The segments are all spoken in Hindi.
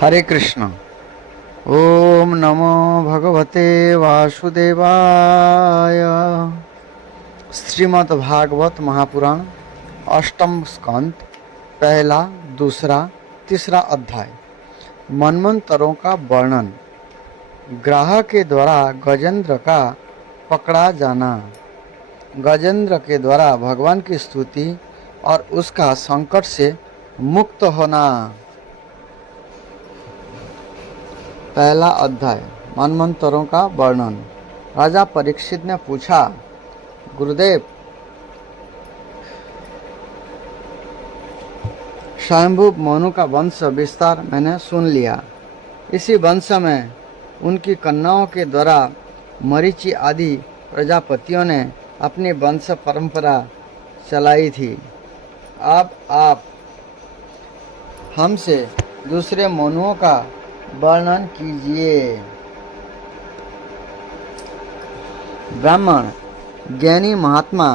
हरे कृष्ण। ओम नमो भगवते वासुदेवाय। श्रीमद् भागवत महापुराण अष्टम स्कंद, पहला, दूसरा, तीसरा अध्याय। मनमंतरों का वर्णन। ग्राह के द्वारा गजेंद्र का पकड़ा जाना। गजेंद्र के द्वारा भगवान की स्तुति और उसका संकट से मुक्त होना। पहला अध्याय, मनमंतरों का वर्णन। राजा परीक्षित ने पूछा, गुरुदेव, स्वयंभू मनु का वंश विस्तार मैंने सुन लिया। इसी वंश में उनकी कन्याओं के द्वारा मरीचि आदि प्रजापतियों ने अपनी वंश परंपरा चलाई थी। अब आप हमसे दूसरे मनुओं का वर्णन कीजिए। ब्राह्मण ज्ञानी महात्मा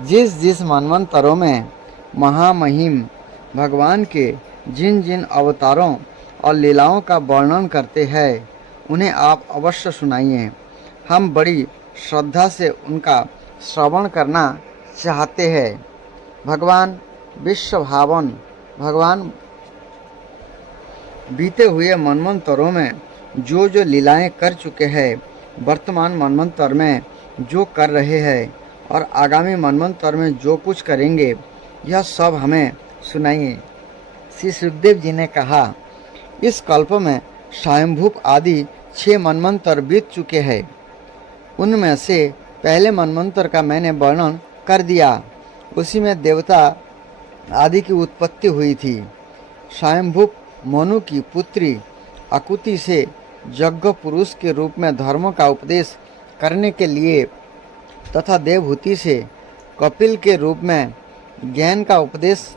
जिस जिस मनवंतरों में महामहिम भगवान के जिन जिन अवतारों और लीलाओं का वर्णन करते हैं उन्हें आप अवश्य सुनाइए। हम बड़ी श्रद्धा से उनका श्रवण करना चाहते हैं। भगवान विश्वभावन भगवान बीते हुए मनवंतरों में जो जो लीलाएं कर चुके हैं, वर्तमान मनवंतर में जो कर रहे हैं और आगामी मनवंतर में जो कुछ करेंगे, यह सब हमें सुनाइए। श्री सुखदेव जी ने कहा, इस कल्प में स्वयंभूप आदि 6 मनवंतर बीत चुके हैं। उनमें से पहले मनवंतर का मैंने वर्णन कर दिया। उसी में देवता आदि की उत्पत्ति हुई थी। स्वयंभूप मनु की पुत्री अकुति से यज्ञ पुरुष के रूप में धर्म का उपदेश करने के लिए तथा देवहूति से कपिल के रूप में ज्ञान का उपदेश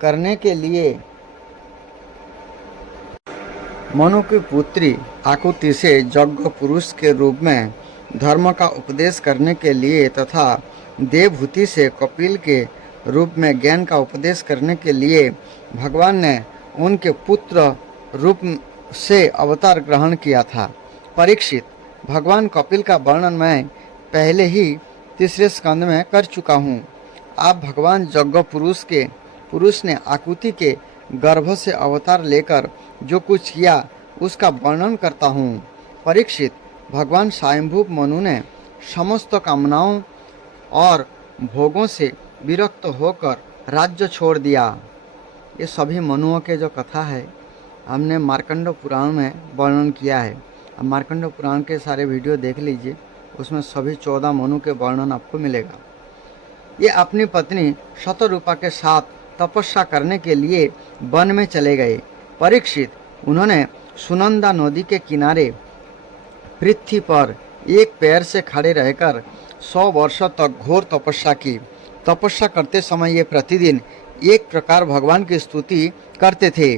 करने के लिए, मनु की पुत्री आकुति से यज्ञ पुरुष के रूप में धर्म का उपदेश करने के लिए तथा देवहूति से कपिल के रूप में ज्ञान का उपदेश करने के लिए भगवान ने उनके पुत्र रूप से अवतार ग्रहण किया था। परीक्षित, भगवान कपिल का वर्णन मैं पहले ही तीसरे स्कंद में कर चुका हूँ। आप भगवान यज्ञ पुरुष ने आकुति के गर्भ से अवतार लेकर जो कुछ किया उसका वर्णन करता हूँ। परीक्षित, भगवान स्वयंभू मनु ने समस्त कामनाओं और भोगों से विरक्त होकर राज्य छोड़ दिया। ये सभी मनुओं के जो कथा है हमने मार्कंड पुराण में वर्णन किया है। अब मार्कंड पुराण के सारे वीडियो देख लीजिए, उसमें सभी 14 मनु के वर्णन आपको मिलेगा। ये अपनी पत्नी शतरूपा के साथ तपस्या करने के लिए वन में चले गए। परीक्षित, उन्होंने सुनंदा नदी के किनारे पृथ्वी पर एक पैर से खड़े रहकर 100 वर्षों तक घोर तपस्या की। तपस्या करते समय ये प्रतिदिन एक प्रकार भगवान की स्तुति करते थे।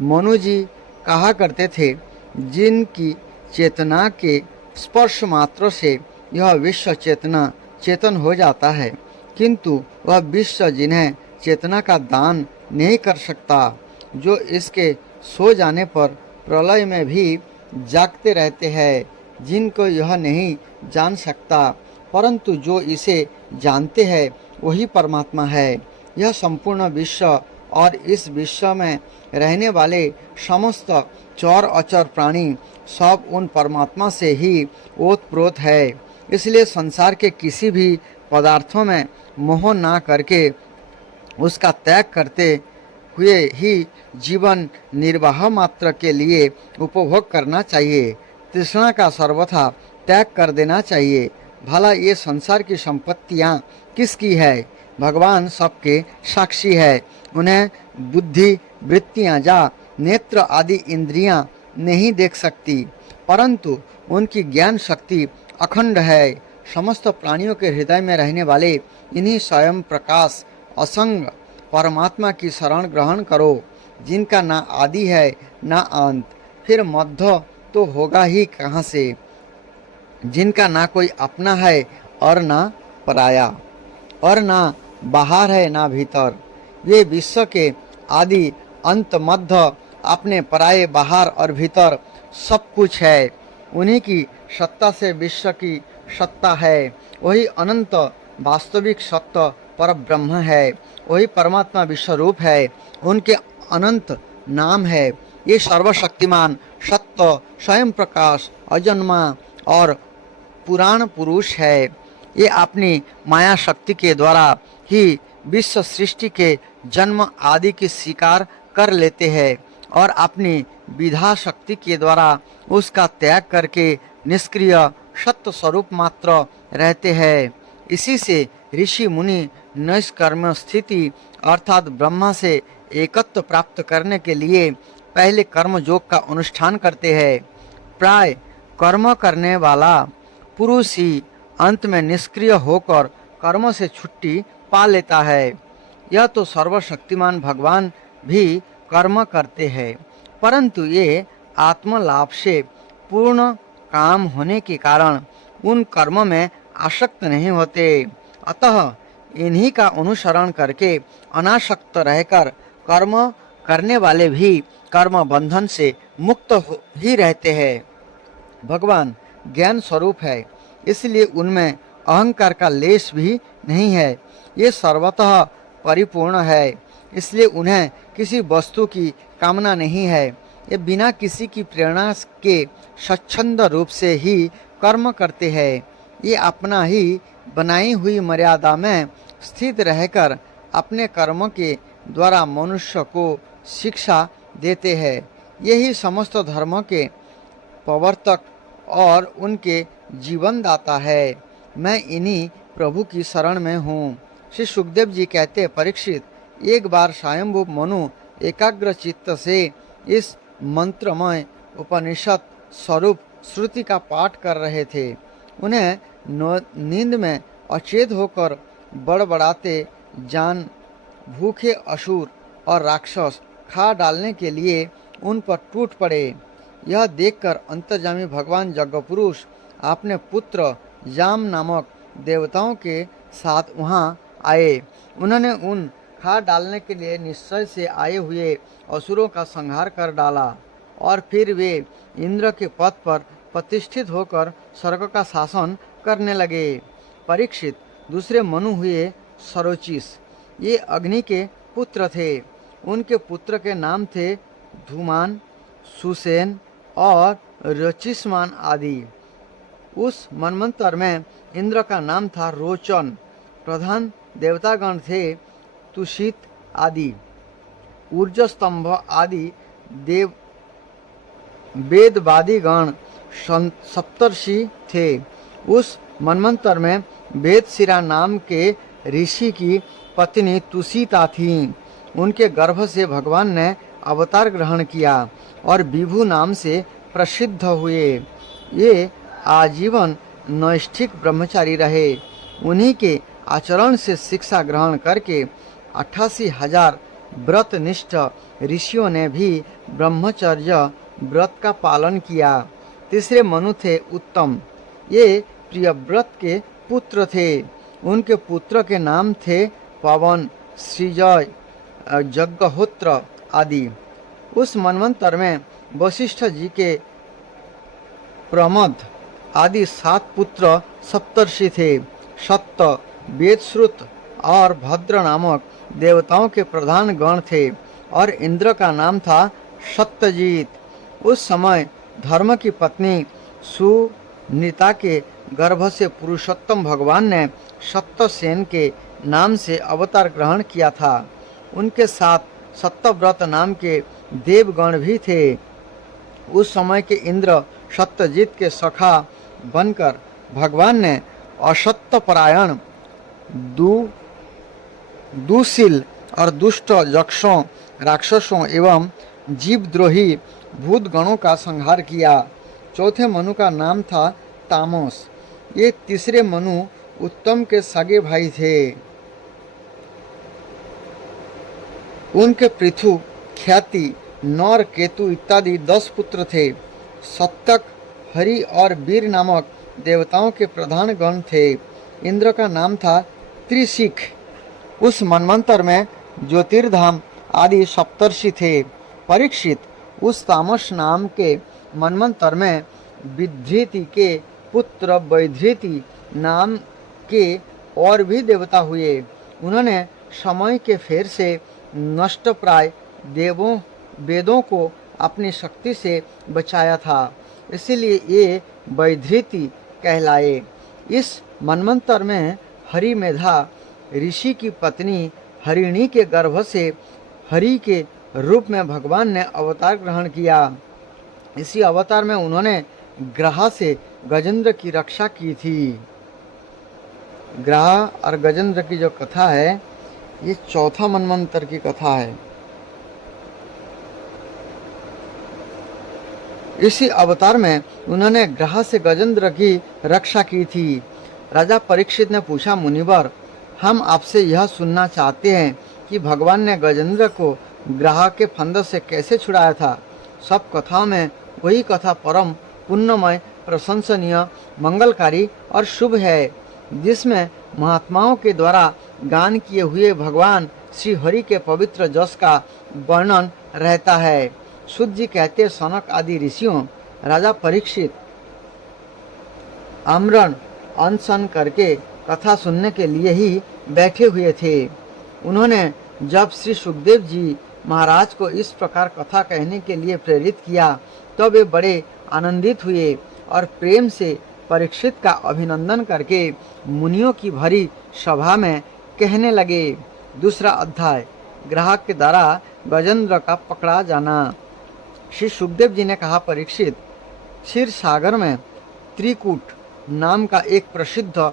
मनु जी कहा करते थे, जिनकी चेतना के स्पर्श मात्र से यह विश्व चेतन हो जाता है, किंतु वह विश्व जिन्हें चेतना का दान नहीं कर सकता, जो इसके सो जाने पर प्रलय में भी जागते रहते हैं, जिनको यह नहीं जान सकता, परंतु जो इसे जानते हैं वही परमात्मा है। यह संपूर्ण विश्व और इस विश्व में रहने वाले समस्त चर अचर प्राणी सब उन परमात्मा से ही ओतप्रोत है। इसलिए संसार के किसी भी पदार्थों में मोह ना करके उसका त्याग करते हुए ही जीवन निर्वाह मात्र के लिए उपभोग करना चाहिए। तृष्णा का सर्वथा त्याग कर देना चाहिए। भला ये संसार की संपत्तियाँ किसकी है? भगवान सबके साक्षी है। उन्हें बुद्धि वृत्तियाँ जा नेत्र आदि इंद्रियां नहीं देख सकती, परंतु उनकी ज्ञान शक्ति अखंड है। समस्त प्राणियों के हृदय में रहने वाले इन्हीं स्वयं प्रकाश असंग परमात्मा की शरण ग्रहण करो, जिनका ना आदि है ना अंत, फिर मध्य तो होगा ही कहाँ से, जिनका ना कोई अपना है और ना पराया, और ना बाहर है ना भीतर। वे विश्व के आदि अंत मध्य अपने पराये बाहर और भीतर सब कुछ है। उन्हीं की सत्ता से विश्व की सत्ता है। वही अनंत वास्तविक सत्य पर ब्रह्म है। वही परमात्मा विश्वरूप है। उनके अनंत नाम है। ये सर्वशक्तिमान सत्य स्वयं प्रकाश अजन्मा और पुराण पुरुष है। ये अपनी माया शक्ति के द्वारा ही विश्व सृष्टि के जन्म आदि की स्वीकार कर लेते हैं और अपनी विधा शक्ति के द्वारा उसका त्याग करके निष्क्रिय सत्य स्वरूप मात्र रहते हैं। इसी से ऋषि मुनि नैष्कर्म स्थिति अर्थात ब्रह्मा से एकत्व प्राप्त करने के लिए पहले कर्म योग का अनुष्ठान करते हैं। प्राय कर्म करने वाला पुरुष ही अंत में निष्क्रिय होकर कर्म से छुट्टी पा लेता है। यह तो सर्वशक्तिमान भगवान भी कर्म करते हैं, परंतु ये आत्मलाभ से पूर्ण काम होने के कारण उन कर्म में आसक्त नहीं होते। अतः इन्हीं का अनुसरण करके अनासक्त रहकर कर्म करने वाले भी कर्म बंधन से मुक्त ही रहते हैं। भगवान ज्ञान स्वरूप है, इसलिए उनमें अहंकार का लेश भी नहीं है। ये सर्वतः परिपूर्ण है, इसलिए उन्हें किसी वस्तु की कामना नहीं है। ये बिना किसी की प्रेरणा के स्वच्छंद रूप से ही कर्म करते हैं। ये अपना ही बनाई हुई मर्यादा में स्थित रहकर अपने कर्मों के द्वारा मनुष्य को शिक्षा देते हैं। यही समस्त धर्मों के प्रवर्तक और उनके जीवन दाता है। मैं इन्हीं प्रभु की शरण में हूँ। श्री सुखदेव जी कहते हैं, परीक्षित, एक बार स्वयंभू मनु एकाग्र चित्त से इस मंत्रमय उपनिषद स्वरूप श्रुति का पाठ कर रहे थे। उन्हें नींद में अचेत होकर बड़बड़ाते जान भूखे असुर और राक्षस खा डालने के लिए उन पर टूट पड़े। यह देखकर अंतर्यामी भगवान जगपुरुष अपने पुत्र जाम नामक देवताओं के साथ वहां आए। उन्होंने उन खा डालने के लिए निश्चय से आए हुए असुरों का संहार कर डाला और फिर वे इंद्र के पद पर प्रतिष्ठित होकर स्वर्ग का शासन करने लगे। परीक्षित, दूसरे मनु हुए सरोचिस। ये अग्नि के पुत्र थे। उनके पुत्र के नाम थे धूमान, सुसेन और रचिस्मान आदि। उस मनमंत्र में इंद्र का नाम था रोचन। प्रधान देवतागण थे तुषित आदि। ऊर्जा स्तंभ आदि देव वेदवादी गण सप्तर्षि थे। उस मनमंत्र में वेदशिरा नाम के ऋषि की पत्नी तुषिता थीं। उनके गर्भ से भगवान ने अवतार ग्रहण किया और विभु नाम से प्रसिद्ध हुए। ये आजीवन नैष्ठिक ब्रह्मचारी रहे। उन्हीं के आचरण से शिक्षा ग्रहण करके 88,000 व्रतनिष्ठ ऋषियों ने भी ब्रह्मचर्य व्रत का पालन किया। तीसरे मनु थे उत्तम। ये प्रियव्रत के पुत्र थे। उनके पुत्र के नाम थे पवन, सृजय, यज्ञहोत्र आदि। उस मनवंतर में वशिष्ठ जी के प्रमद आदि 7 पुत्र सप्तर्षि थे। सत्य, वेदश्रुत और भद्र नामक देवताओं के प्रधान गण थे और इंद्र का नाम था सत्यजीत। उस समय धर्म की पत्नी सुनीता के गर्भ से पुरुषोत्तम भगवान ने सत्यसेन के नाम से अवतार ग्रहण किया था। उनके साथ सत्यव्रत नाम के देवगण भी थे। उस समय के इंद्र सत्यजीत के सखा बनकर भगवान ने असत्यपरायण, दुशील और दुष्ट यक्षों, राक्षसों एवं जीवद्रोही भूतगणों का संहार किया। चौथे मनु का नाम था तामस। ये तीसरे मनु उत्तम के सगे भाई थे। उनके पृथु, ख्याति, नौर, केतु इत्यादि 10 पुत्र थे। सत्यक, हरि और वीर नामक देवताओं के प्रधान गण थे। इंद्र का नाम था त्रिशिख। उस मनवंतर में ज्योतिर्धाम आदि सप्तर्षि थे। परीक्षित, उस तामस नाम के मनवंतर में विधृति के पुत्र वैधृति नाम के और भी देवता हुए। उन्होंने समय के फेर से नष्ट प्राय देवों वेदों को अपनी शक्ति से बचाया था, इसीलिए ये वैधृति कहलाए। इस मनवंतर में हरि मेधा ऋषि की पत्नी हरिणी के गर्भ से हरि के रूप में भगवान ने अवतार ग्रहण किया। इसी अवतार में उन्होंने ग्रह से गजेंद्र की रक्षा की थी। ग्रह और गजेंद्र की जो कथा है ये चौथा मनवंतर की कथा है। इसी अवतार में उन्होंने ग्रह से गजेंद्र की रक्षा की थी। राजा परीक्षित ने पूछा, मुनिवर, हम आपसे यह सुनना चाहते हैं कि भगवान ने गजेंद्र को ग्रह के फंदे से कैसे छुड़ाया था। सब कथाओं में वही कथा परम पुण्यमय, प्रशंसनीय, मंगलकारी और शुभ है, जिसमें महात्माओं के द्वारा गान किए हुए भगवान श्री हरि के पवित्र जस का वर्णन रहता है। सूत जी कहते, सनक आदि ऋषियों राजा परीक्षित आमरण अनशन करके कथा सुनने के लिए ही बैठे हुए थे। उन्होंने जब श्री सुखदेव जी महाराज को इस प्रकार कथा कहने के लिए प्रेरित किया तो वे बड़े आनंदित हुए और प्रेम से परीक्षित का अभिनंदन करके मुनियों की भरी सभा में कहने लगे। दूसरा अध्याय, ग्राहक के द्वारा गजेंद्र का पकड़ा जाना। श्री सुखदेव जी ने कहा, परीक्षित, क्षीर सागर में त्रिकूट नाम का एक प्रसिद्ध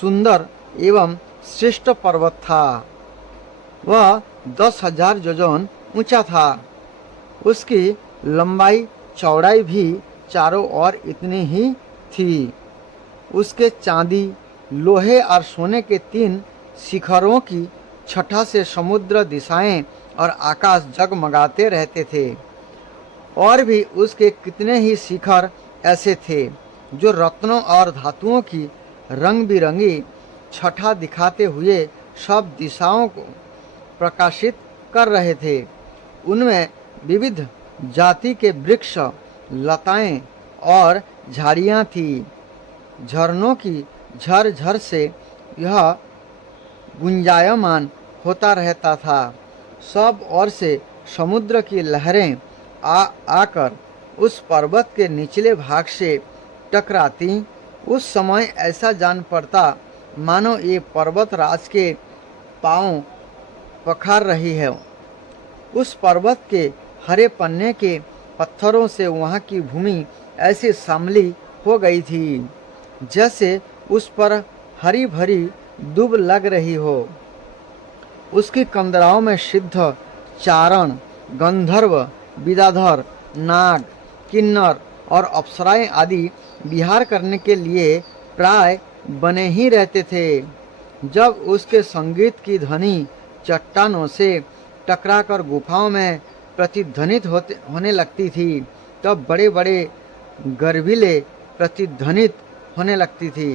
सुंदर एवं श्रेष्ठ पर्वत था। वह 10,000 योजन ऊंचा था। उसकी लंबाई चौड़ाई भी चारों ओर इतनी ही थी। उसके चांदी, लोहे और सोने के 3 शिखरों की छटा से समुद्र, दिशाएं और आकाश जगमगाते रहते थे। और भी उसके कितने ही शिखर ऐसे थे जो रत्नों और धातुओं की रंग बिरंगी छटा दिखाते हुए सब दिशाओं को प्रकाशित कर रहे थे। उनमें विविध जाति के वृक्ष, लताएं और झाड़ियां थी। झरनों की झरझर से यह गुंजायमान होता रहता था। सब ओर से समुद्र की लहरें आकर उस पर्वत के निचले भाग से टकराती। उस समय ऐसा जान पड़ता मानो ये पर्वत राज के पांव पखार रही है। उस पर्वत के हरे पन्ने के पत्थरों से वहाँ की भूमि ऐसी सांवली हो गई थी जैसे उस पर हरी भरी दूब लग रही हो। उसकी कंदराओं में सिद्ध, चारण, गंधर्व, विद्याधर, नाग, किन्नर और अप्सराएं आदि विहार करने के लिए प्राय बने ही रहते थे। जब उसके संगीत की ध्वनि चट्टानों से टकराकर गुफाओं में प्रतिध्वनित होने लगती थी तब बड़े बड़े गर्विले प्रतिध्वनित होने लगती थी।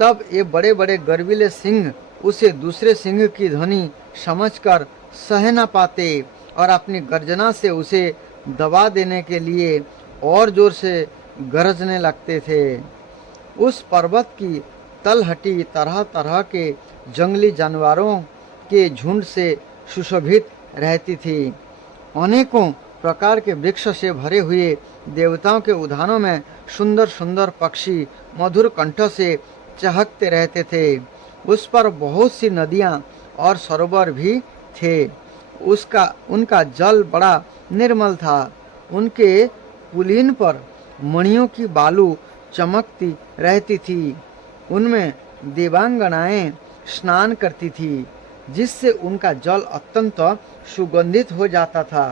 तब ये बड़े बड़े गर्विले सिंह उसे दूसरे सिंह की ध्वनि समझकर सह न पाते और अपनी गर्जना से उसे दबा देने के लिए और जोर से गरजने लगते थे। उस पर्वत की तलहटी तरह तरह के जंगली जानवरों के झुंड से सुशोभित रहती थी। अनेकों प्रकार के वृक्ष से भरे हुए देवताओं के उद्यानों में सुंदर सुंदर पक्षी मधुर कंठ से चहकते रहते थे। उस पर बहुत सी नदियाँ और सरोवर भी थे। उनका जल बड़ा निर्मल था। उनके पुलिन पर मणियों की बालू चमकती रहती थी। उनमें देवांगनाएं स्नान करती थी जिससे उनका जल अत्यंत सुगंधित हो जाता था।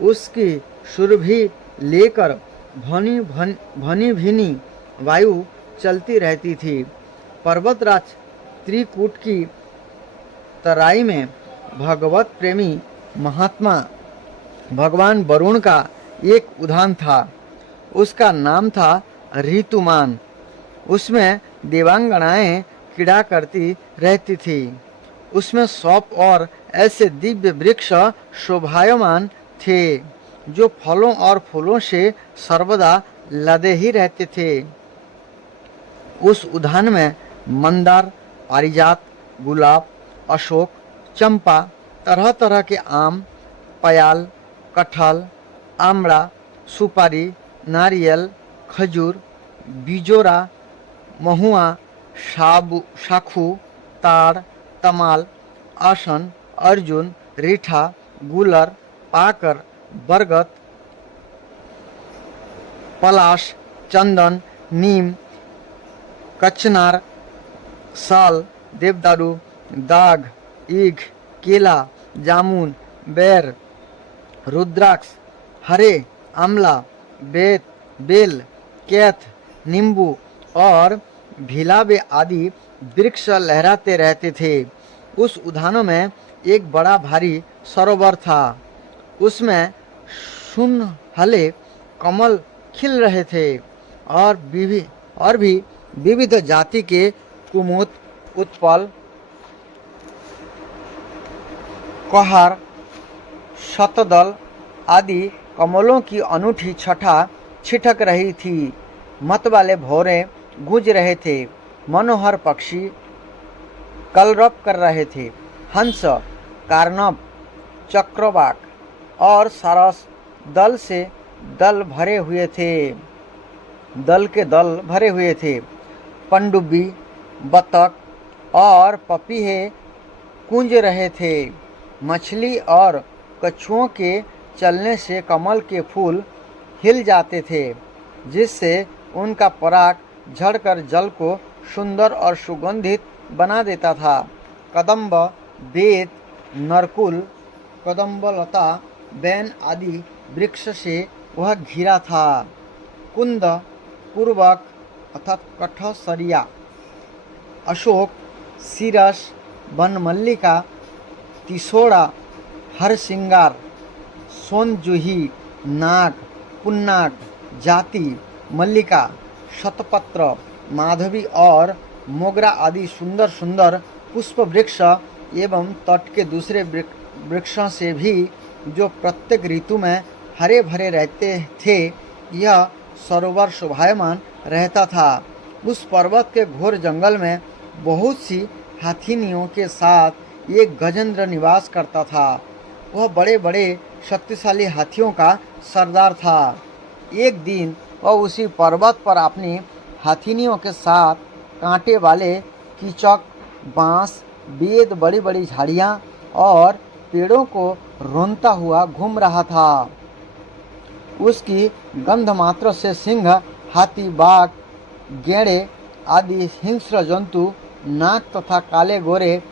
उसकी सुरभि लेकर भनी भीनी वायु चलती रहती थी। पर्वतराज त्रिकूट की तराई में भगवत प्रेमी महात्मा भगवान वरुण का एक उद्यान था। उसका नाम था ऋतुमान। उसमें देवांगनाएं क्रीड़ा करती रहती थी। उसमें सौंप और ऐसे दिव्य वृक्ष शोभायमान थे जो फलों और फूलों से सर्वदा लदे ही रहते थे। उस उद्यान में मंदार, पारिजात, गुलाब, अशोक, चंपा, तरह तरह के आम, पयाल, कटहल, आमड़ा, सुपारी, नारियल, खजूर, बिजोरा, महुआ, शाखू, ताड़, तमाल, आसन, अर्जुन, रीठा, गुलर, पाकर, बरगद, पलाश, चंदन, नीम, कचनार, साल, देवदारू, दाग, ईख, केला, जामुन, बेर, रुद्राक्ष, हरे, आंवला, बेल, कैथ, नींबू और भिलावे आदि वृक्ष लहराते रहते थे। उस उद्यानों में एक बड़ा भारी सरोवर था। उसमें सुनहले कमल खिल रहे थे और भी विविध जाति के कुमुद, उत्पल, कहार, शतदल आदि कमलों की अनूठी छटा छिटक रही थी। मत वाले भौरे गूंज रहे थे, मनोहर पक्षी कलरव कर रहे थे। हंस, कार्नब, चक्रवाक और सारस दल के दल भरे हुए थे। पनडुब्बी, बतख और पपीहे कूंज रहे थे। मछली और कछुओं के चलने से कमल के फूल हिल जाते थे, जिससे उनका पराग झड़कर जल को सुंदर और सुगंधित बना देता था। कदम्ब, बेत, नरकुल, कदम्बलता, बैन आदि वृक्ष से वह घिरा था। कुंद, पूर्वक अर्थात कठसरिया, अशोक, सीरस, बनमल्लिका, तिसोड़ा, हरसिंगार, सोनजूही, नाग, पुन्नाग, जाति, मल्लिका, शतपत्र, माधवी और मोगरा आदि सुंदर सुंदर पुष्प वृक्ष एवं तट के दूसरे वृक्षों से भी, जो प्रत्येक ऋतु में हरे भरे रहते थे, यह सरोवर शोभायमान रहता था। उस पर्वत के घोर जंगल में बहुत सी हाथीनियों के साथ एक गजेंद्र निवास करता था। वह बड़े बड़े शक्तिशाली हाथियों का सरदार था। एक दिन वह उसी पर्वत पर अपनी हाथीनियों के साथ कांटे वाले कीचक, बांस, बेद, बड़ी बड़ी झाड़ियाँ और पेड़ों को रोनता हुआ घूम रहा था। उसकी गंध मात्र से सिंह, हाथी, बाघ, गेड़े आदि हिंस्र जंतु, नाग तथा काले गोरे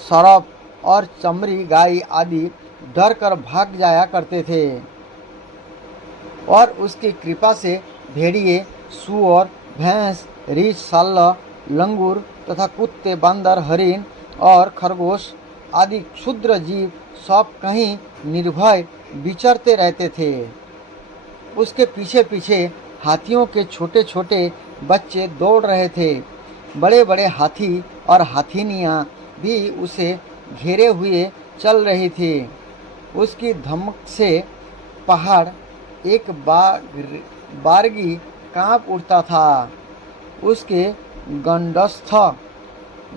सरप और चमड़ी गाय आदि डर कर भाग जाया करते थे। और उसकी कृपा से भेड़िए, सूअर, भैंस, रीछ, साल्ला, लंगूर तथा कुत्ते, बंदर, हरिण और खरगोश आदि क्षुद्र जीव सब कहीं निर्भय विचरते रहते थे। उसके पीछे पीछे हाथियों के छोटे छोटे बच्चे दौड़ रहे थे। बड़े बड़े हाथी और हाथीनियाँ भी उसे घेरे हुए चल रही थी। उसकी धमक से पहाड़ एक बारगी कांप उठता था। उसके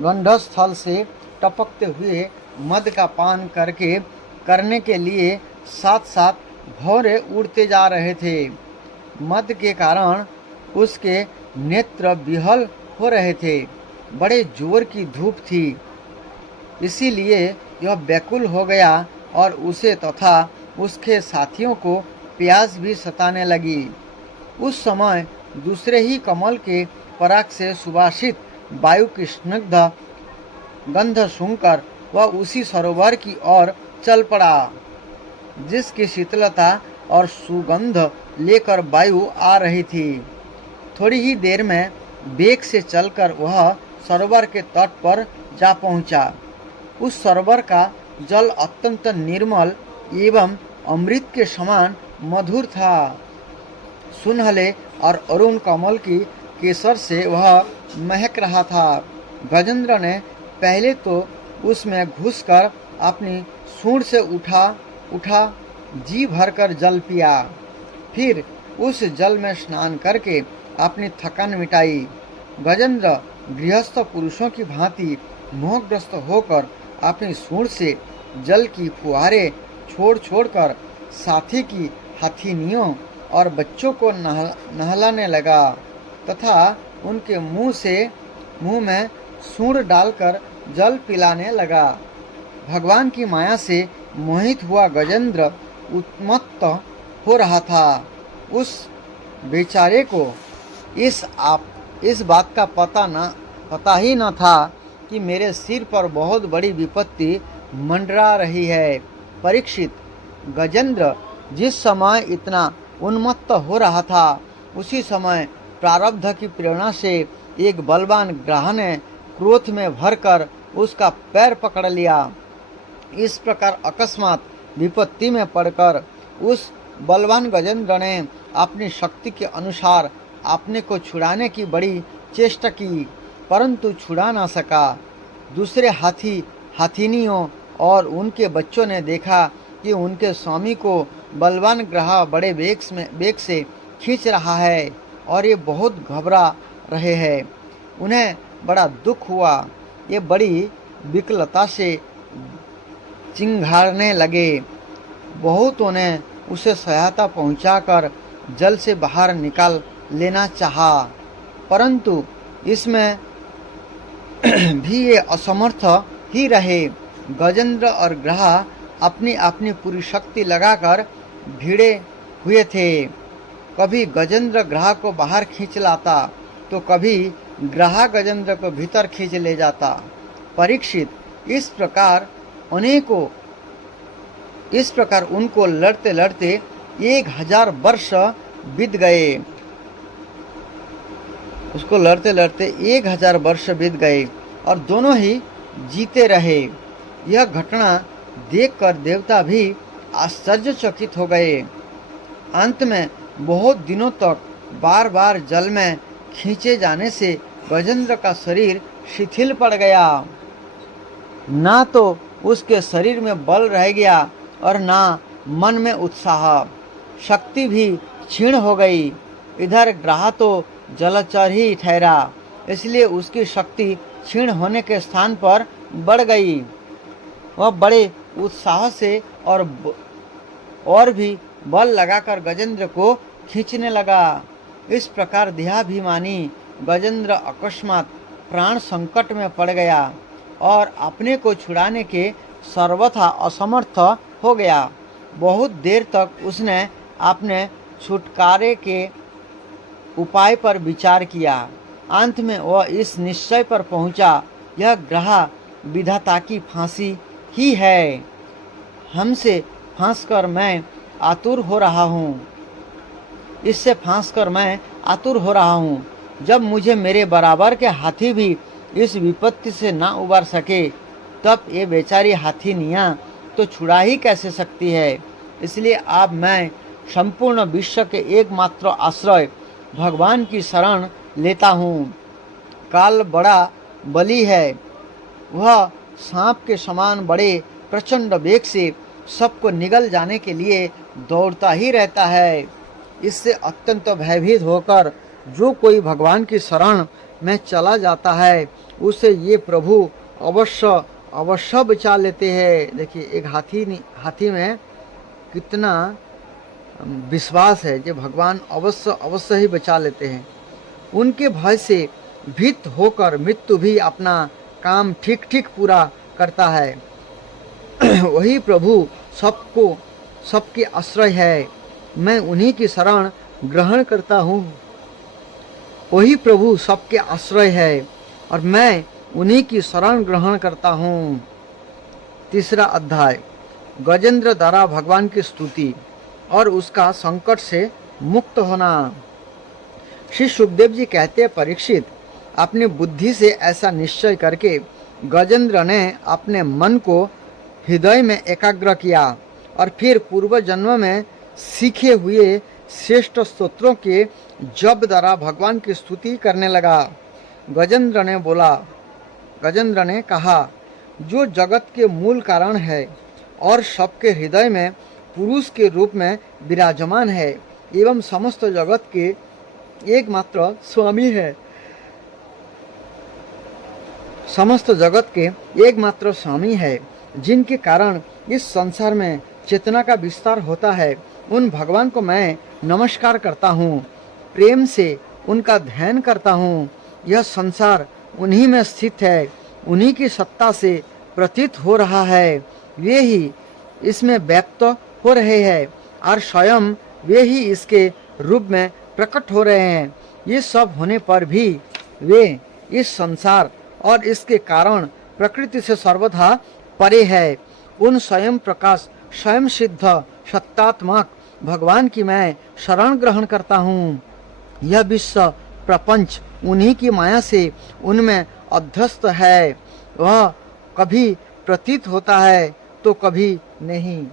गंडस्थल से टपकते हुए मद का पान करने के लिए साथ साथ भौरे उड़ते जा रहे थे। मद के कारण उसके नेत्र विहल हो रहे थे। बड़े जोर की धूप थी, इसीलिए यह व्याकुल हो गया और उसे तथा उसके साथियों को प्यास भी सताने लगी। उस समय दूसरे ही कमल के पराग से सुवासित वायु की स्निग्ध गंध सूंघकर वह उसी सरोवर की ओर चल पड़ा, जिसकी शीतलता और सुगंध लेकर वायु आ रही थी। थोड़ी ही देर में वेग से चलकर वह सरोवर के तट पर जा पहुंचा। उस सरोवर का जल अत्यंत निर्मल एवं अमृत के समान मधुर था। सुनहले और अरुण कमल की केसर से वह महक रहा था। गजेंद्र ने पहले तो उसमें घुसकर अपनी सूंड से उठा जी भरकर जल पिया। फिर उस जल में स्नान करके अपनी थकान मिटाई। गजेंद्र गृहस्थ पुरुषों की भांति मोहग्रस्त होकर अपनी सूंड से जल की फुहारे छोड़ छोड़कर साथी की हथिनियों और बच्चों को नहलाने लगा तथा उनके मुंह में सूंड डालकर जल पिलाने लगा। भगवान की माया से मोहित हुआ गजेंद्र उन्मत्त हो रहा था। उस बेचारे को इस बात का पता ही न था कि मेरे सिर पर बहुत बड़ी विपत्ति मंडरा रही है। परीक्षित, गजेंद्र जिस समय इतना उन्मत्त हो रहा था उसी समय प्रारब्ध की प्रेरणा से एक बलवान ग्रह ने क्रोध में भरकर उसका पैर पकड़ लिया। इस प्रकार अकस्मात विपत्ति में पड़कर उस बलवान गजेंद्र ने अपनी शक्ति के अनुसार अपने को छुड़ाने की बड़ी चेष्टा की, परंतु छुड़ा ना सका। दूसरे हाथिनियों और उनके बच्चों ने देखा कि उनके स्वामी को बलवान ग्रह बड़े वेग से खींच रहा है और ये बहुत घबरा रहे हैं। उन्हें बड़ा दुख हुआ। ये बड़ी विकलता से चिंघाड़ने लगे। बहुतों ने उसे सहायता पहुंचाकर जल से बाहर निकाल लेना चाहा, परंतु इसमें भी ये असमर्थ ही रहे। गजेंद्र और ग्रह अपनी अपनी पूरी शक्ति लगाकर भिड़े हुए थे। कभी गजेंद्र ग्रह को बाहर खींच लाता तो कभी ग्रह गजेंद्र को भीतर खींच ले जाता। परीक्षित, इस प्रकार उनको लड़ते लड़ते 1000 वर्ष बीत गए। उसको लड़ते लड़ते 1000 वर्ष बीत गए और दोनों ही जीते रहे। यह घटना देखकर देवता भी आश्चर्यचकित हो गए। अंत में बहुत दिनों तक बार बार जल में खींचे जाने से गजेंद्र का शरीर शिथिल पड़ गया। ना तो उसके शरीर में बल रह गया और ना मन में उत्साह। शक्ति भी क्षीण हो गई। इधर ग्रह तो जलचर ही ठहरा, इसलिए उसकी शक्ति क्षीण होने के स्थान पर बढ़ गई। वह बड़े उत्साह से और भी बल लगाकर गजेंद्र को खींचने लगा। इस प्रकार देहाभिमानी गजेंद्र अकस्मात प्राण संकट में पड़ गया और अपने को छुड़ाने के सर्वथा असमर्थ हो गया। बहुत देर तक उसने अपने छुटकारे के उपाय पर विचार किया। अंत में वह इस निश्चय पर पहुंचा, यह ग्रह विधाता की फांसी ही है। हमसे फांसकर मैं आतुर हो रहा हूँ। इससे फांसकर मैं आतुर हो रहा हूँ। जब मुझे मेरे बराबर के हाथी भी इस विपत्ति से ना उबार सके, तब ये बेचारी हाथीनियाँ तो छुड़ा ही कैसे सकती है। इसलिए अब मैं संपूर्ण विश्व के एकमात्र आश्रय भगवान की शरण लेता हूँ। काल बड़ा बली है। वह सांप के समान बड़े प्रचंड वेग से सबको निगल जाने के लिए दौड़ता ही रहता है। इससे अत्यंत भयभीत होकर जो कोई भगवान की शरण में चला जाता है उसे ये प्रभु अवश्य बचा लेते हैं। देखिए, एक हाथी में कितना विश्वास है जो भगवान अवश्य ही बचा लेते हैं। उनके भय से भीत होकर मृत्यु भी अपना काम ठीक पूरा करता है। वही प्रभु सबके आश्रय है। मैं उन्हीं की शरण ग्रहण करता हूँ। वही प्रभु सबके आश्रय है और मैं उन्हीं की शरण ग्रहण करता हूँ। तीसरा अध्याय, गजेंद्र द्वारा भगवान की स्तुति और उसका संकट से मुक्त होना। श्री सुखदेव जी कहते हैं, परीक्षित, अपनी बुद्धि से ऐसा निश्चय करके गजेंद्र ने अपने मन को हृदय में एकाग्र किया और फिर पूर्व जन्म में सीखे हुए श्रेष्ठ स्तोत्रों के जप द्वारा भगवान की स्तुति करने लगा। गजेंद्र ने कहा, जो जगत के मूल कारण है और सबके हृदय में पुरुष के रूप में विराजमान है एवं समस्त जगत के एकमात्र स्वामी है। समस्त जगत के एकमात्र स्वामी है, जिनके कारण इस संसार में चेतना का विस्तार होता है। उन भगवान को मैं नमस्कार करता हूँ, प्रेम से उनका ध्यान करता हूँ। यह संसार उन्हीं में स्थित है, उन्हीं की सत्ता से प्रतीत हो रहा है। वे ही इसमें व्यक्त हो रहे हैं और स्वयं वे ही इसके रूप में प्रकट हो रहे हैं। ये सब होने पर भी वे इस संसार और इसके कारण प्रकृति से सर्वथा परे है। उन स्वयं प्रकाश स्वयं सिद्ध सत्तात्मक भगवान की मैं शरण ग्रहण करता हूँ। यह विश्व प्रपंच उन्हीं की माया से उनमें अध्यस्त है। वह कभी प्रतीत होता है तो कभी नहीं,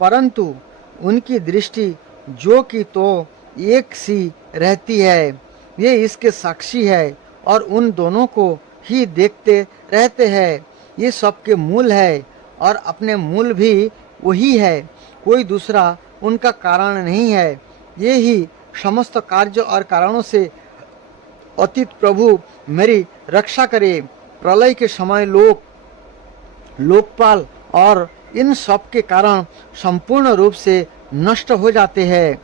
परंतु उनकी दृष्टि जो की तो एक सी रहती है। वे इसके साक्षी है और उन दोनों को ही देखते रहते हैं। ये सबके मूल है और अपने मूल भी वही है, कोई दूसरा उनका कारण नहीं है। ये ही समस्त कार्य और कारणों से अतीत प्रभु मेरी रक्षा करे। प्रलय के समय लोकपाल और इन सब के कारण संपूर्ण रूप से नष्ट हो जाते हैं।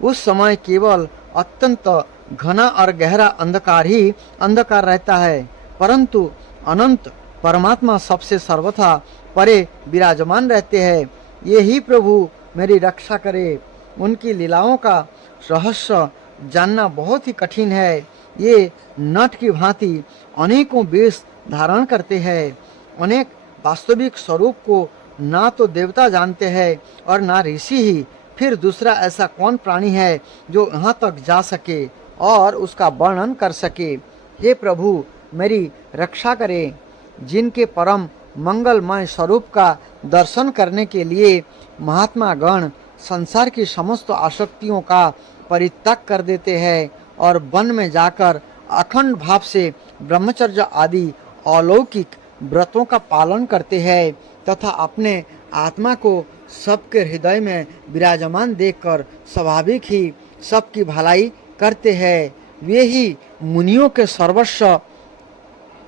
उस समय केवल अत्यंत घना और गहरा अंधकार ही अंधकार रहता है, परंतु अनंत परमात्मा सबसे सर्वथा परे विराजमान रहते हैं। ये ही प्रभु मेरी रक्षा करे। उनकी लीलाओं का रहस्य जानना बहुत ही कठिन है। ये नट की भांति अनेकों वेश धारण करते हैं। अनेक वास्तविक स्वरूप को ना तो देवता जानते हैं और ना ऋषि ही। फिर दूसरा ऐसा कौन प्राणी है जो यहाँ तक जा सके और उसका वर्णन कर सके। हे प्रभु मेरी रक्षा करें। जिनके परम मंगलमय स्वरूप का दर्शन करने के लिए महात्मा गण संसार की समस्त आसक्तियों का परित्याग कर देते हैं और वन में जाकर अखंड भाव से ब्रह्मचर्य आदि अलौकिक व्रतों का पालन करते हैं तथा अपने आत्मा को सबके हृदय में विराजमान देखकर स्वाभाविक ही सबकी भलाई करते हैं। वे ही मुनियों के सर्वस्व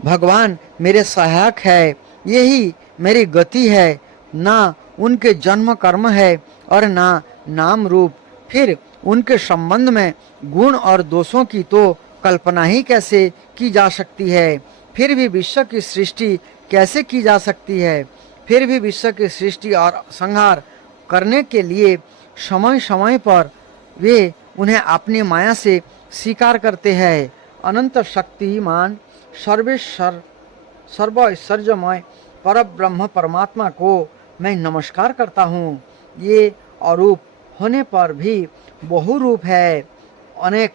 भगवान मेरे सहायक है। यही मेरी गति है, ना उनके जन्म कर्म है और ना नाम रूप। फिर उनके संबंध में गुण और दोषों की तो कल्पना ही कैसे की जा सकती है। फिर भी विश्व की सृष्टि कैसे की जा सकती है। फिर भी विश्व की सृष्टि और संहार करने के लिए समय समय पर वे उन्हें अपनी माया से स्वीकार करते हैं। अनंत शक्तिमान सर्वैश्वर्यमय पर ब्रह्म परमात्मा को मैं नमस्कार करता हूँ। ये अरूप होने पर भी बहुरूप है। अनेक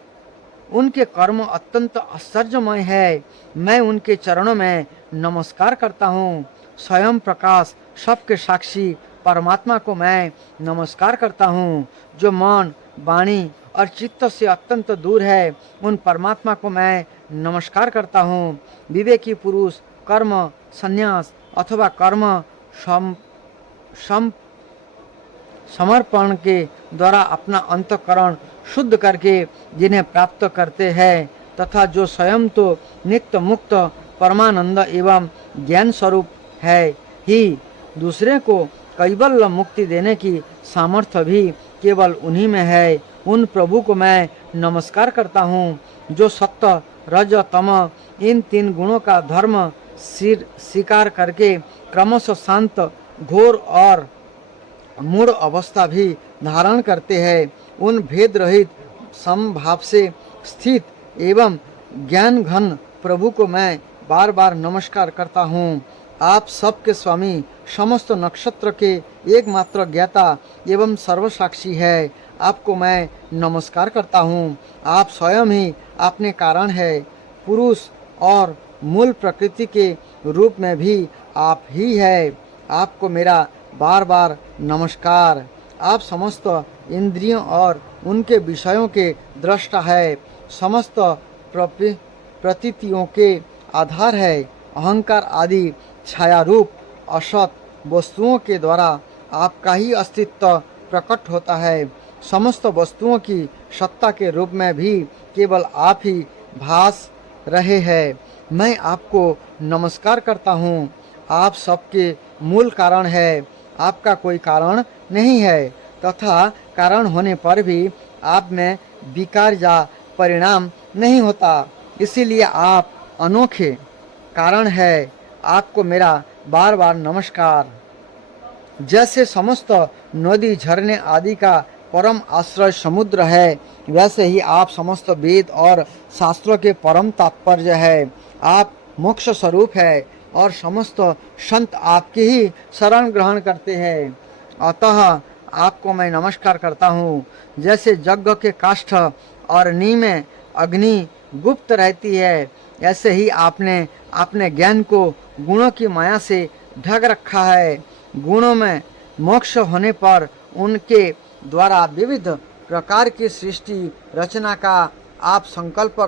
उनके कर्म अत्यंत आश्चर्यमय है। मैं उनके चरणों में नमस्कार करता हूँ। स्वयं प्रकाश सबके साक्षी परमात्मा को मैं नमस्कार करता हूँ। जो मन वाणी और चित्त से अत्यंत दूर है, उन परमात्मा को मैं नमस्कार करता हूँ। विवेकी पुरुष कर्म संन्यास अथवा कर्म समर्पण के द्वारा अपना अंतःकरण शुद्ध करके जिन्हें प्राप्त करते हैं तथा जो स्वयं तो नित्य मुक्त परमानंद एवं ज्ञान स्वरूप है ही, दूसरे को कैवल्य मुक्ति देने की सामर्थ्य भी केवल उन्हीं में है। उन प्रभु को मैं नमस्कार करता हूँ जो सत्य रज तम इन तीन गुणों का धर्म स्वीकार करके क्रमशः शांत घोर और मूढ़ अवस्था भी धारण करते हैं। उन भेद रहित समभाव से स्थित एवं ज्ञान घन प्रभु को मैं बार बार नमस्कार करता हूँ। आप सबके स्वामी समस्त नक्षत्र के एकमात्र ज्ञाता एवं सर्वसाक्षी है। आपको मैं नमस्कार करता हूँ। आप स्वयं ही अपने कारण है। पुरुष और मूल प्रकृति के रूप में भी आप ही है। आपको मेरा बार बार नमस्कार। आप समस्त इंद्रियों और उनके विषयों के दृष्टा है। समस्त प्रतीतियों के आधार है। अहंकार आदि छाया रूप असत वस्तुओं के द्वारा आपका ही अस्तित्व प्रकट होता है। समस्त वस्तुओं की सत्ता के रूप में भी केवल आप ही भास रहे हैं। मैं आपको नमस्कार करता हूँ। आप सबके मूल कारण है। आपका कोई कारण नहीं है तथा कारण होने पर भी आप में विकार या परिणाम नहीं होता। इसीलिए आप अनोखे कारण है। आपको मेरा बार बार नमस्कार। जैसे समस्त नदी झरने आदि का परम आश्रय समुद्र है, वैसे ही आप समस्त वेद और शास्त्रों के परम तात्पर्य है। आप मोक्ष स्वरूप है और समस्त संत आपकी ही शरण ग्रहण करते हैं। अतः आपको मैं नमस्कार करता हूँ। जैसे यज्ञ के काष्ठ और नी में अग्नि गुप्त रहती है, ऐसे ही आपने अपने ज्ञान को गुणों की माया से ढक रखा है। गुणों में मोक्ष होने पर उनके द्वारा विविध प्रकार की सृष्टि रचना का आप संकल्प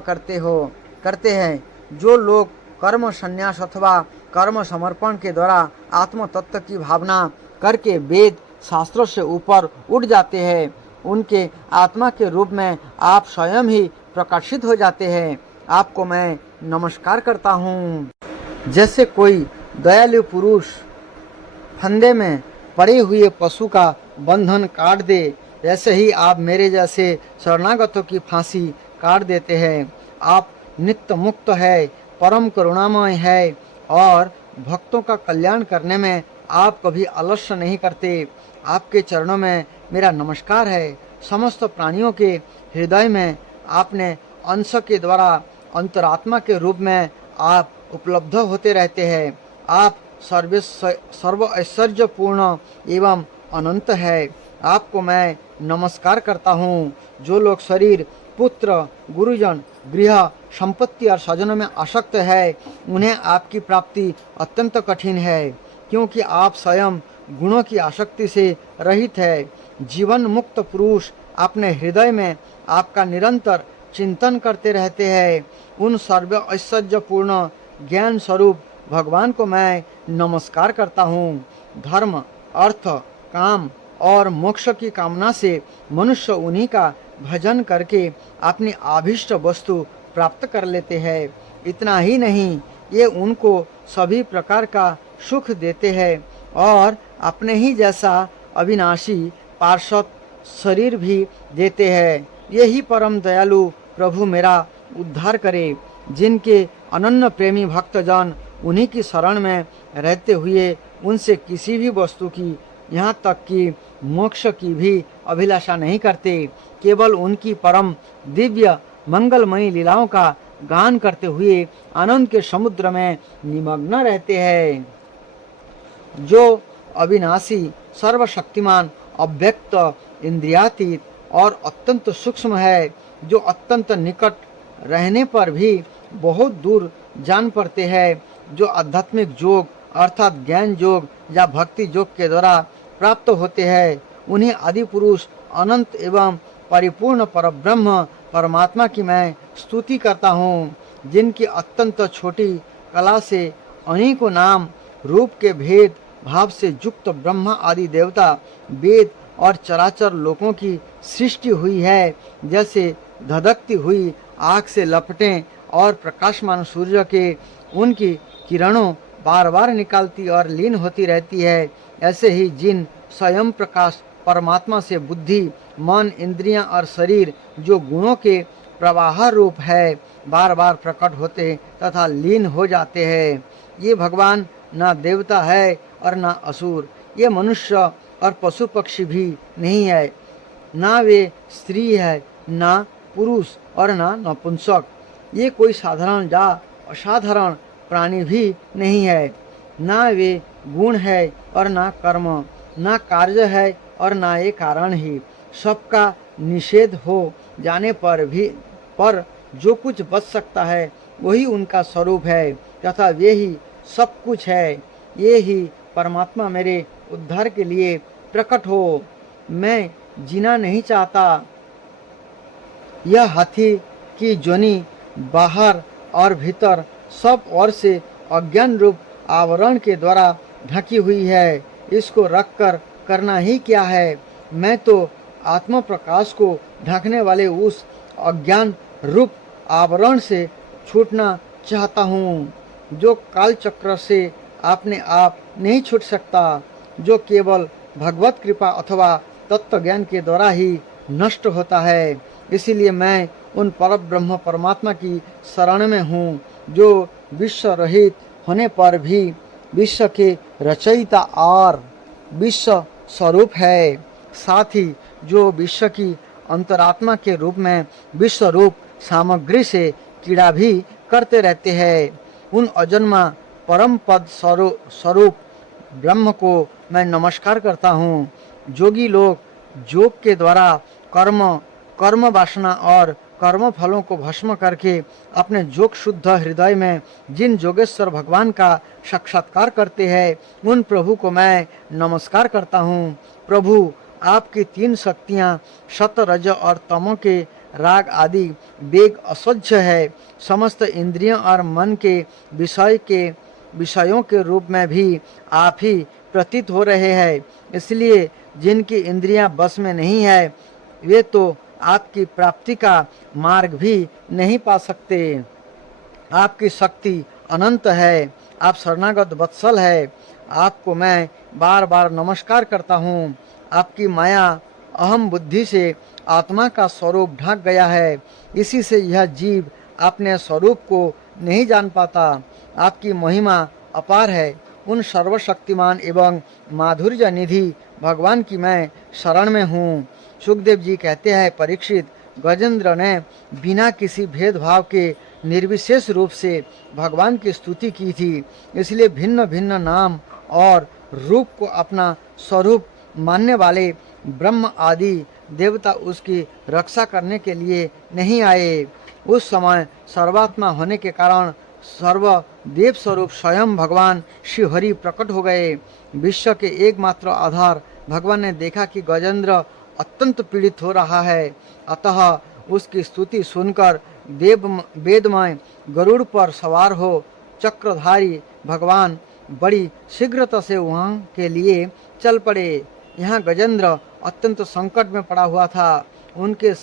करते हैं। जो लोग कर्म संन्यास अथवा कर्म समर्पण के द्वारा आत्म तत्व की भावना करके वेद शास्त्रों से ऊपर उठ जाते हैं, उनके आत्मा के रूप में आप स्वयं ही प्रकाशित हो जाते हैं। आपको मैं नमस्कार करता हूँ। जैसे कोई दयालु पुरुष फंदे में पड़े हुए पशु का बंधन काट दे, वैसे ही आप मेरे जैसे शरणागतों की फांसी काट देते हैं। आप नित्य मुक्त है, परम करुणामय है और भक्तों का कल्याण करने में आप कभी आलस्य नहीं करते। आपके चरणों में मेरा नमस्कार है। समस्त प्राणियों के हृदय में आपने अंश के द्वारा अंतरात्मा के रूप में आप उपलब्ध होते रहते हैं। आप सर्व ऐश्वर्यपूर्ण एवं अनंत है। आपको मैं नमस्कार करता हूँ। जो लोग शरीर, पुत्र, गुरुजन, गृह, संपत्ति और स्वजनों में आसक्त है, उन्हें आपकी प्राप्ति अत्यंत कठिन है, क्योंकि आप स्वयं गुणों की आसक्ति से रहित है। जीवन मुक्त पुरुष अपने हृदय में आपका निरंतर चिंतन करते रहते हैं। उन सर्व ऐश्वर्यपूर्ण ज्ञान स्वरूप भगवान को मैं नमस्कार करता हूँ। धर्म, अर्थ, काम और मोक्ष की कामना से मनुष्य उन्हीं का भजन करके अपनी आभीष्ट वस्तु प्राप्त कर लेते हैं। इतना ही नहीं, ये उनको सभी प्रकार का सुख देते हैं और अपने ही जैसा अविनाशी पार्षद शरीर भी देते हैं। यही परम दयालु प्रभु मेरा उद्धार करे। जिनके अनन्य प्रेमी भक्तजन उन्हीं की शरण में रहते हुए उनसे किसी भी वस्तु की, यहाँ तक कि मोक्ष की भी अभिलाषा नहीं करते, केवल उनकी परम दिव्य मंगलमयी लीलाओं का गान करते हुए आनंद के समुद्र में निमग्न रहते हैं। जो अविनाशी, सर्वशक्तिमान, अव्यक्त, इंद्रियातीत और अत्यंत सूक्ष्म है, जो अत्यंत निकट रहने पर भी बहुत दूर जान पड़ते हैं, जो आध्यात्मिक योग अर्थात ज्ञान योग या भक्ति योग के द्वारा प्राप्त होते हैं, उन्हें आदि पुरुष अनंत एवं परिपूर्ण परब्रह्म परमात्मा की मैं स्तुति करता हूँ। जिनकी अत्यंत छोटी कला से अनेकों नाम रूप के भेद भाव से युक्त ब्रह्मा आदि देवता, वेद और चराचर लोकों की सृष्टि हुई है। जैसे धधकती हुई आग से लपटें और प्रकाशमान सूर्य के उनकी किरणों बार बार निकालती और लीन होती रहती है, ऐसे ही जिन स्वयं प्रकाश परमात्मा से बुद्धि, मन, इंद्रियां और शरीर जो गुणों के प्रवाह रूप है, बार बार प्रकट होते तथा लीन हो जाते हैं। ये भगवान ना देवता है और ना असुर, ये मनुष्य और पशु पक्षी भी नहीं है, ना वे स्त्री है, ना पुरुष और ना नपुंसक। ये कोई साधारण या असाधारण प्राणी भी नहीं है, ना वे गुण है और ना कर्म, ना कार्य है और ना ये कारण ही। सबका निषेध हो जाने पर जो कुछ बच सकता है वही उनका स्वरूप है तथा वे ही सब कुछ है। ये ही परमात्मा मेरे उद्धार के लिए प्रकट हो। मैं जीना नहीं चाहता। यह हाथी की जोनी बाहर और भीतर सब ओर से अज्ञान रूप आवरण के द्वारा ढकी हुई है। इसको रखकर करना ही क्या है। मैं तो आत्म प्रकाश को ढकने वाले उस अज्ञान रूप आवरण से छूटना चाहता हूँ, जो काल चक्र से अपने आप नहीं छूट सकता, जो केवल भगवत कृपा अथवा तत्व ज्ञान के द्वारा ही नष्ट होता है। इसीलिए मैं उन पर ब्रह्म परमात्मा की शरण में हूँ, जो विश्व रहित होने पर भी विश्व के रचयिता और विश्व स्वरूप है, साथ ही जो विश्व की अंतरात्मा के रूप में विश्व रूप सामग्री से क्रीड़ा भी करते रहते हैं। उन अजन्मा परम पद स्वरूप ब्रह्म को मैं नमस्कार करता हूँ। जोगी लोग योग के द्वारा कर्म वासना और कर्म फलों को भस्म करके अपने योग शुद्ध हृदय में जिन योगेश्वर भगवान का साक्षात्कार करते हैं, उन प्रभु को मैं नमस्कार करता हूँ। प्रभु, आपकी तीन शक्तियाँ सत रज और तमो के राग आदि वेग असह्य है। समस्त इंद्रियों और मन के विषयों के रूप में भी आप ही प्रतीत हो रहे हैं। इसलिए जिनकी इंद्रियां बस में नहीं है, वे तो आपकी प्राप्ति का मार्ग भी नहीं पा सकते। आपकी शक्ति अनंत है, आप शरणागत वत्सल है। आपको मैं बार बार नमस्कार करता हूँ। आपकी माया अहम बुद्धि से आत्मा का स्वरूप ढक गया है, इसी से यह जीव अपने स्वरूप को नहीं जान पाता। आपकी महिमा अपार है। उन सर्वशक्तिमान एवं माधुर्य निधि भगवान की मैं शरण में हूँ। सुखदेव जी कहते हैं, परीक्षित, गजेंद्र ने बिना किसी भेदभाव के निर्विशेष रूप से भगवान की स्तुति की थी, इसलिए भिन्न भिन्न नाम और रूप को अपना स्वरूप मानने वाले ब्रह्म आदि देवता उसकी रक्षा करने के लिए नहीं आए। उस समय सर्वात्मा होने के कारण सर्वदेव स्वरूप स्वयं भगवान श्री हरि प्रकट हो गए। विश्व के एकमात्र आधार भगवान ने देखा कि गजेंद्र अत्यंत पीड़ित हो रहा है, अतः उसकी स्तुति सुनकर वेदमय गरुड़ पर सवार हो चक्रधारी भगवान बड़ी शीघ्रता से वहाँ के लिए चल पड़े। यहाँ गजेंद्र अत्यंत संकट में पड़ा हुआ था। उनके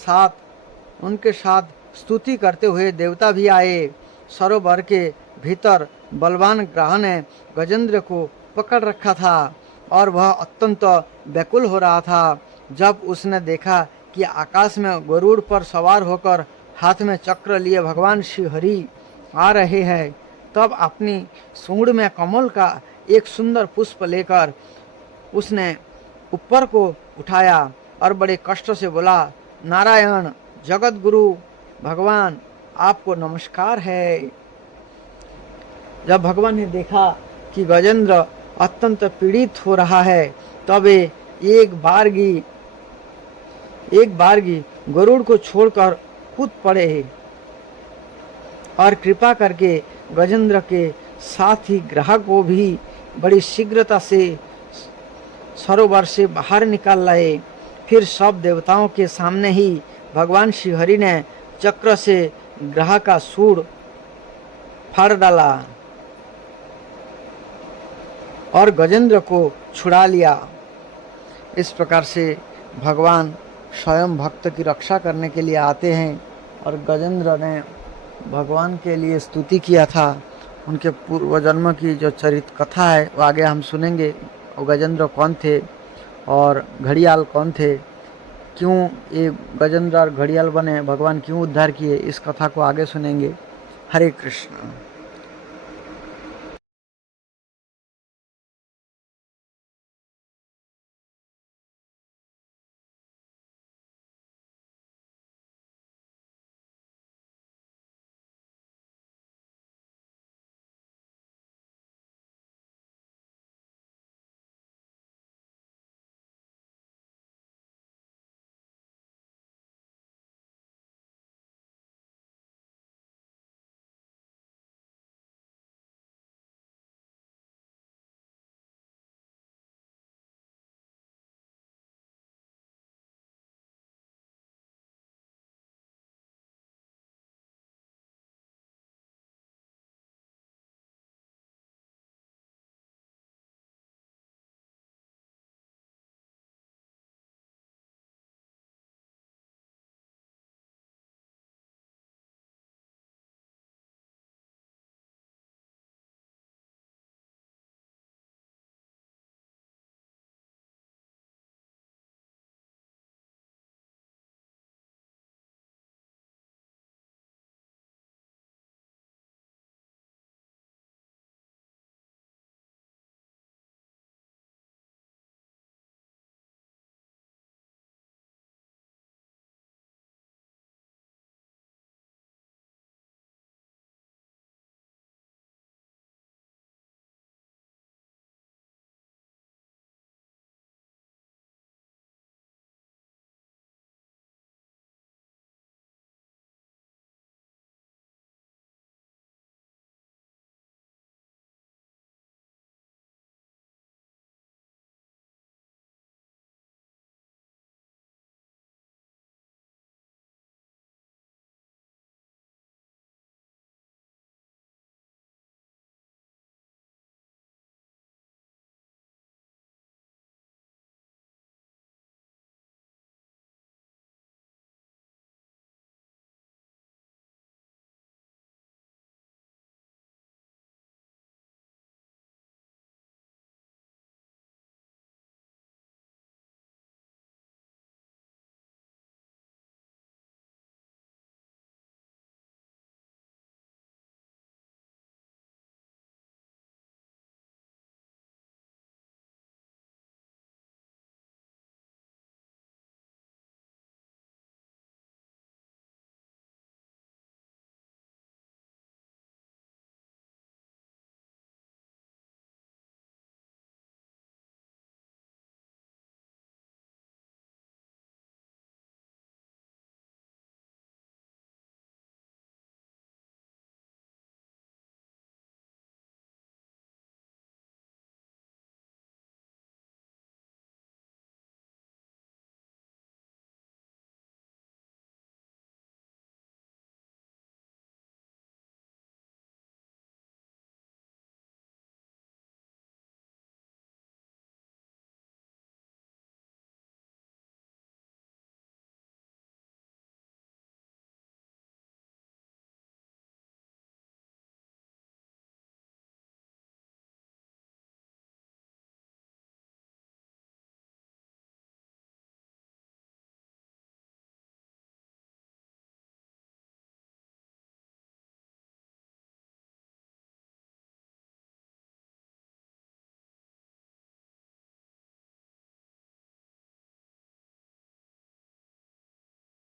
साथ स्तुति करते हुए देवता भी आए। सरोवर के भीतर बलवान ग्रह ने गजेंद्र को पकड़ रखा था और वह अत्यंत व्याकुल हो रहा था। जब उसने देखा कि आकाश में गरुड़ पर सवार होकर हाथ में चक्र लिए भगवान श्री हरि आ रहे हैं, तब अपनी सूंड में कमल का एक सुंदर पुष्प लेकर उसने ऊपर को उठाया और बड़े कष्ट से बोला, नारायण जगत गुरु भगवान, आपको नमस्कार है। जब भगवान ने देखा कि गजेंद्र अत्यंत पीड़ित हो रहा है, तब एक बारगी गरुड़ को छोड़कर कूद पड़े और कृपा करके गजेंद्र के साथ ही ग्रह को भी बड़ी शीघ्रता से सरोवर से बाहर निकाल लाए। फिर सब देवताओं के सामने ही भगवान श्री हरि ने चक्र से ग्रह का सूंड फाड़ डाला और गजेंद्र को छुड़ा लिया। इस प्रकार से भगवान स्वयं भक्त की रक्षा करने के लिए आते हैं और गजेंद्र ने भगवान के लिए स्तुति किया था। उनके पूर्व जन्म की जो चरित्र कथा है वो आगे हम सुनेंगे। वो गजेंद्र कौन थे और घड़ियाल कौन थे, क्यों ये गजेंद्र और घड़ियाल बने, भगवान क्यों उद्धार किए, इस कथा को आगे सुनेंगे। हरे कृष्ण।